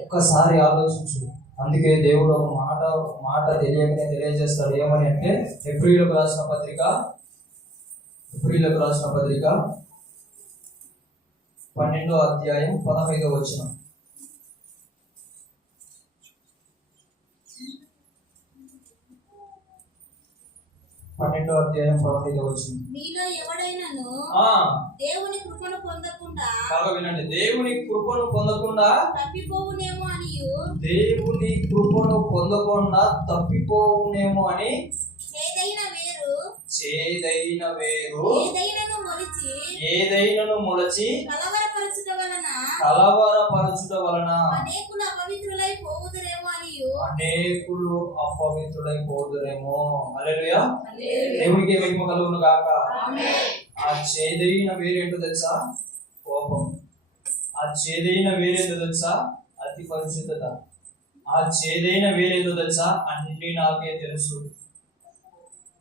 ఒక్కసారి ఆలోచించు. అందుకే దేవుడు ఒక మాట తెలియకనే తెలియజేస్తాడు. ఏమని అంటే ఎబ్రీయులకు రాసిన పత్రిక 12వ అధ్యాయం 15వ వచనం. 12వ అధ్యాయం 15వ వచనం. మీలో ఎవడైనాను దేవుని కృపను పొందకుండా, బాగా వినండి, దేవుని కృపను పొందకుండా తప్పిపోవునేమో అని, దేవుని కృపను పొందకుండా తప్పిపోవునేమో అని చేదైన వేరు ఏదైనను మొలచి కలవరపరచుట వలన అనేకులు అపవిత్రులై పోదురేమో. హల్లెలూయా. దేవునికి మహిమ కలుగును గాక. ఆ చేదైన వేరేంటో తెలుసా? కోపం. ఆ చేదైన వేరేంటో తెలుసా? అతి పరిశుద్ధత. ఆ చేదైన వేరేందో తెలుసా? అన్ని నాకే తెలుసు.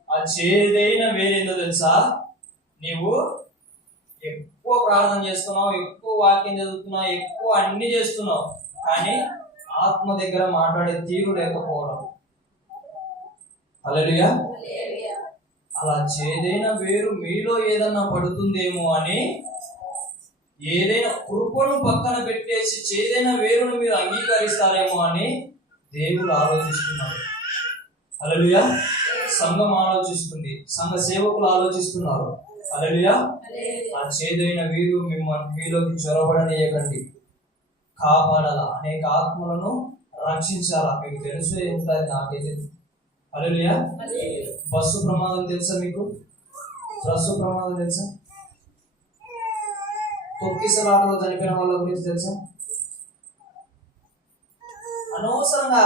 ఆ చేదైన వేరేందో తెలుసా? నీవు ఎక్కువ ప్రార్థన చేస్తున్నావు, ఎక్కువ వాక్యం చదువుతున్నావు, ఎక్కువ అన్ని చేస్తున్నావు, కానీ ఆత్మ దగ్గర మాట్లాడే తీరు లేకపోవడం. హల్లెలూయా. అలా చేదైన వేరు మీలో ఏదన్నా పడుతుందేమో అని, ఏదైనా కృపను పక్కన పెట్టేసి చేదైన వేరును మీరు అంగీకరిస్తారేమో అని దేవుడు ఆలోచిస్తున్నాడు. హల్లెలూయా. సంఘం ఆలోచిస్తుంది, సంఘ సేవకులు ఆలోచిస్తున్నారు. హల్లెలూయా. ఆ చేదైన వీరు మీలోకి చొరబడనీయకండి. కాపాడాల, అనేక ఆత్మలను రక్షించాలా. మీకు తెలిసే ఉంటుంది, నాకైతే. హల్లెలూయా. బస్సు ప్రమాదం తెలుసా మీకు? బస్సు ప్రమాదం తెలుసా? తొక్కిసలాటలో చనిపోయిన వాళ్ళ గురించి తెలుసా? అనవసరంగా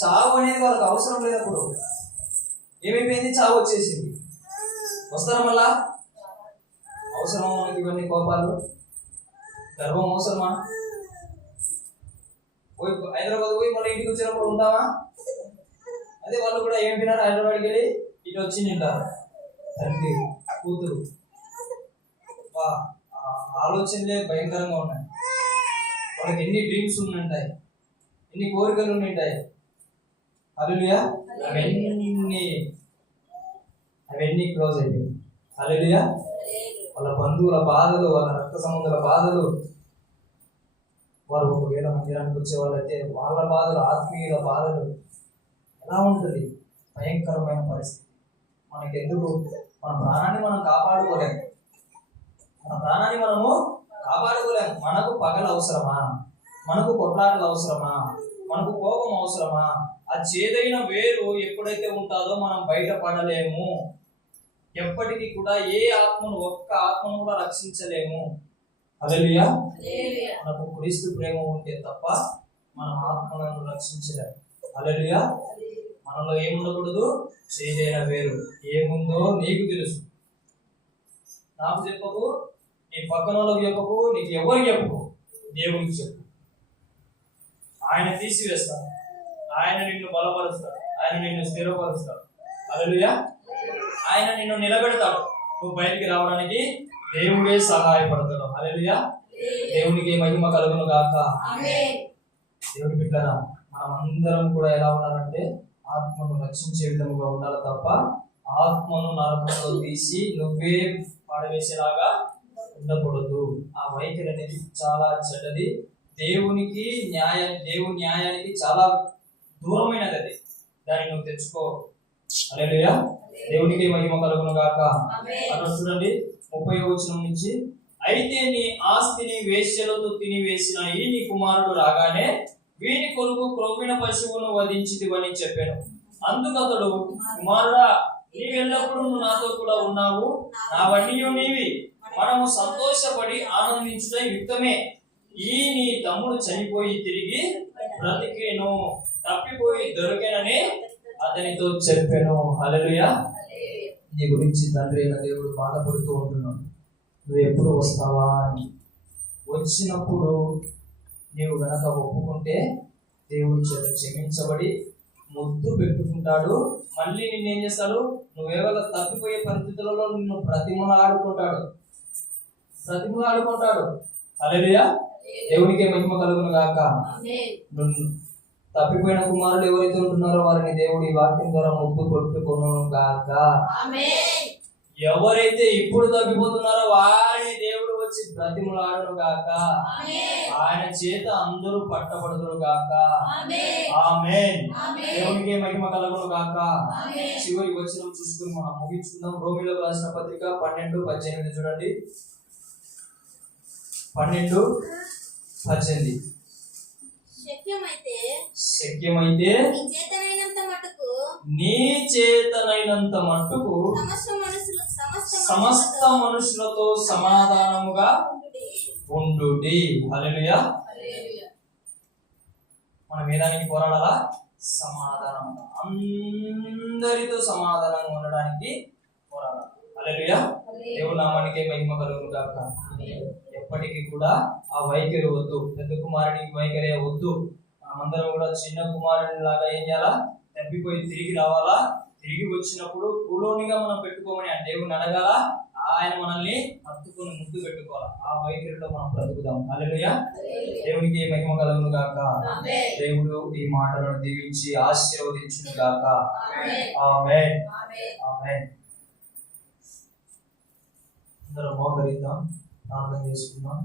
చావు అనేది వాళ్ళకి అవసరం లేనప్పుడు ఏమైపోయింది? చావు వచ్చేసింది. వస్తారా మళ్ళా? అవసరమా మనకి ఇవన్నీ కోపాలు? గర్వం అవసరమా? పోయి హైదరాబాద్ పోయి మళ్ళీ ఇంటికి వచ్చినప్పుడు ఉంటామా? అదే వాళ్ళు కూడా ఏమైపోయినారు, హైదరాబాద్కి వెళ్ళి ఇటు వచ్చి నింటారు. తండ్రి కూతురు ఆలోచనలే భయంకరంగా ఉన్నాయి. వాళ్ళకి ఎన్ని డ్రీమ్స్ ఉంటాయి, ఎన్ని కోరికలు ఉంటాయి. హల్లెలూయా. అవన్నీ క్లోజ్ అయిపోయింది. హల్లెలూయా. వాళ్ళ బంధువుల బాధలు, వాళ్ళ రక్త సంబంధుల బాధలు, వారు ఒకవేళ మందిరానికి వచ్చే వాళ్ళైతే వాళ్ళ బాధలు, ఆత్మీయుల బాధలు ఎలా ఉంటుంది? భయంకరమైన పరిస్థితి. మనకెందుకు? మన ప్రాణాన్ని మనం కాపాడుకోలేము. మనకు పగలు అవసరమా? మనకు కొట్లాటలు అవసరమా? మనకు కోపం అవసరమా? ఆ చేదైన వేరు ఎప్పుడైతే ఉంటుందో మనం బయటపడలేము. ఎప్పటికీ కూడా ఏ ఆత్మను, ఒక్క ఆత్మను కూడా రక్షించలేము. హల్లెలూయా. మనకు క్రీస్తు ప్రేమ ఉంటే తప్ప మన ఆత్మలను రక్షించలేరు. హల్లెలూయా. మనలో ఏముండకూడదు? చేయలేన వేరు. ఏముందో నీకు తెలుసు. నాకు చెప్పకు, నీ పక్కన వాళ్ళకి చెప్పకు, నీకు ఎవరికి చెప్పకు, దేవునికి చెప్పు. ఆయన తీసివేస్తాడు, ఆయన నిన్ను బలపరుస్తాడు, ఆయన నిన్ను స్థిరపరుస్తాడు. హల్లెలూయా. ఆయన నిన్ను నిలబెడతాడు. నువ్వు బయటికి రావడానికి దేవుడే సహాయపడతాడు. హల్లెలూయా. దేవునికి మహిమ కలుగును గాక. దేవుని బిడ్డరా, మనం అందరం కూడా ఎలా ఉండాలంటే ఆత్మను రక్షించే విధముగా ఉండాలి తప్ప ఆత్మను నరకంలో తీసి నువ్వే పడవేసేలాగా ఉండకూడదు. ఆ వైఖరి అనేది చాలా చెడ్డది. దేవుని న్యాయానికి చాలా దూరమైనది అది. దాన్ని నువ్వు తెచ్చుకో. హల్లెలూయా. దేవునికి మహిమ కలుగును గాక. అక్కడ చూడండి 30వ వచనం నుంచి, అయితే నీ ఆస్తిని వేశ్యలతో తినివేసిన ఈ నీ కుమారుడు రాగానే వీని కొరకు క్రొవ్విన పశువును వధించితివని చెప్పాను. అందుకు అతడు, కుమారుడా, నీవెల్లప్పుడూ నువ్వు నాతో కూడా ఉన్నావు, నావన్నీ నీవి, మనము సంతోషపడి ఆనందించుట యుక్తమే. ఈ నీ తమ్ముడు చనిపోయి తిరిగి బ్రతికేను, తప్పిపోయి దొరికేనని అతనితో చెప్పాను. హల్లెలూయా. నీ గురించి తండ్రి అయిన దేవుడు బాధపడుతూ ఉంటున్నాడు. నువ్వు ఎప్పుడు వస్తావా అని. వచ్చినప్పుడు నీవు గనక ఒప్పుకుంటే దేవుడి చేత క్షమించబడి ముద్దు పెట్టుకుంటాడు. మళ్ళీ నిన్ను ఏం చేస్తాడు? నువ్వేవో తప్పిపోయే పరిస్థితులలో నిన్ను బ్రతిమలాడుకుంటాడు. హల్లెలూయా. దేవునికి మహిమ కలుగును గాక. తప్పిపోయిన కుమారులు ఎవరైతే ఉంటున్నారో వారిని దేవుడు ఈ వాక్యం ద్వారా ముద్దు కొట్టుకొను గాక. ఎవరైతే ఇప్పుడు తప్పిపోతున్నారో వారిని దేవుడు వచ్చి బ్రతిమలాడును గాక. ఆయన చేత అందరూ పట్టబడుదురు గాక. ఆమేన్. దేవునికి మహిమ కలుగును గాక. చివరి వచనం చూసుకుని మనం ముగించుకుందాం. రోమీయులకు రాసిన పత్రిక 12:18 చూడండి. 12:18. శక్యమైతే నీ చేతనైనంత మట్టుకు సమస్త మనుషులతో సమాధానముగా ఉండుడి. హల్లెలూయా. మనం ఏదానికి పోరాడాలా? సమాధానం. అందరితో సమాధానంగా ఉండడానికి పోరాడాలి. హల్లెలూయా. దేవుని నామానికి మహిమ కలుగును గాక. ఎప్పటికీ కూడా ఆ వైఖరి వద్దు. పెద్ద కుమారుడి వైఖరి వద్దు. మనమందరం కూడా చిన్న కుమారుని లాగా ఏం చేయాలా? తప్పిపోయి తిరిగి రావాలా. తిరిగి వచ్చినప్పుడు కూలోనిగా మనం పెట్టుకోమని ఆ దేవుని అడగాల. ఆయన మనల్ని హత్తుకొని ముద్దు పెట్టుకోవాలా. ఆ వైఖరిలో మనం బ్రతుకుదాం. హల్లెలూయా. దేవునికి మహిమ కలుగును గాక. దేవుడు ఈ మాటలను దీవించి ఆశీర్వదించును గాక. ఆమేన్. ఆమేన్. అందరం మోకరిద్దాం, ప్రార్థన చేసుకుందాం.